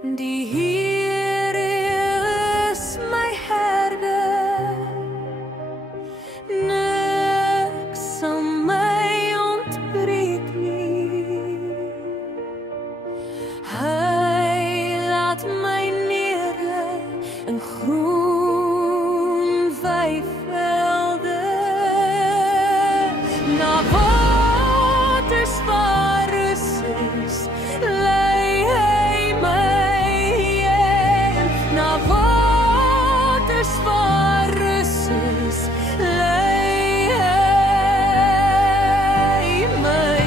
Die Here is my herder, niks sal my ontbreek nie. Hy laat my neer in groen weivelde, na waters waar rus is, lei hy my heen. Na waters waar rus is, lei hy my heen.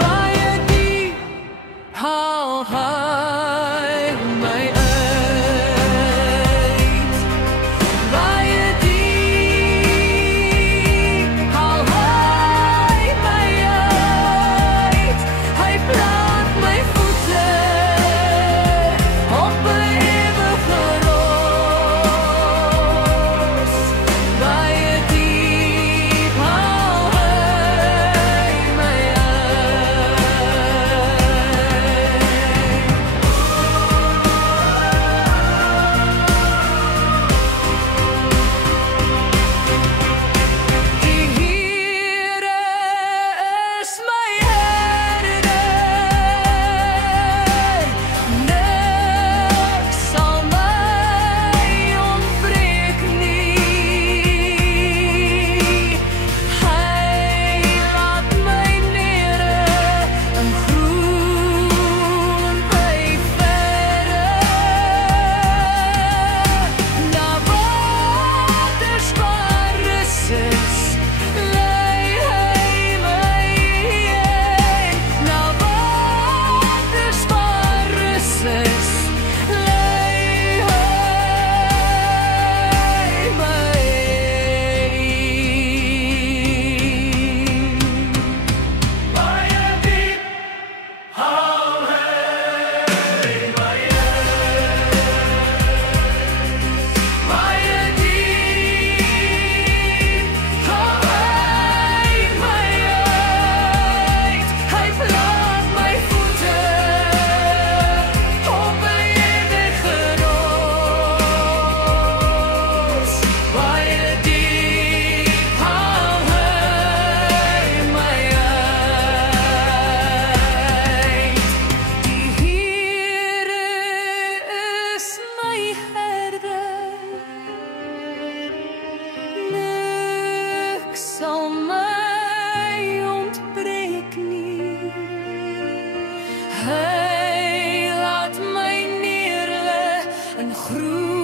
Baie diep haal hy my uit. Baie diep haal hy my uit. Hy plant my voete op 'n ewige rots. Baie diep haal hy my Die Here is my herder, niks sal my ontbreek nie. Hy laat my neer in groen weivelde, na waters waar rus is, lei hy my heen. Na waters waar rus is, lei hy my heen. Baie diep haal hy my uit. Baie diep haal hy my uit. Hy plant my voete op 'n ewige rots. Baie diep haal hy my uit. Die Here is my herder, niks sal my ontbreek nie. Hy laat my neer in groen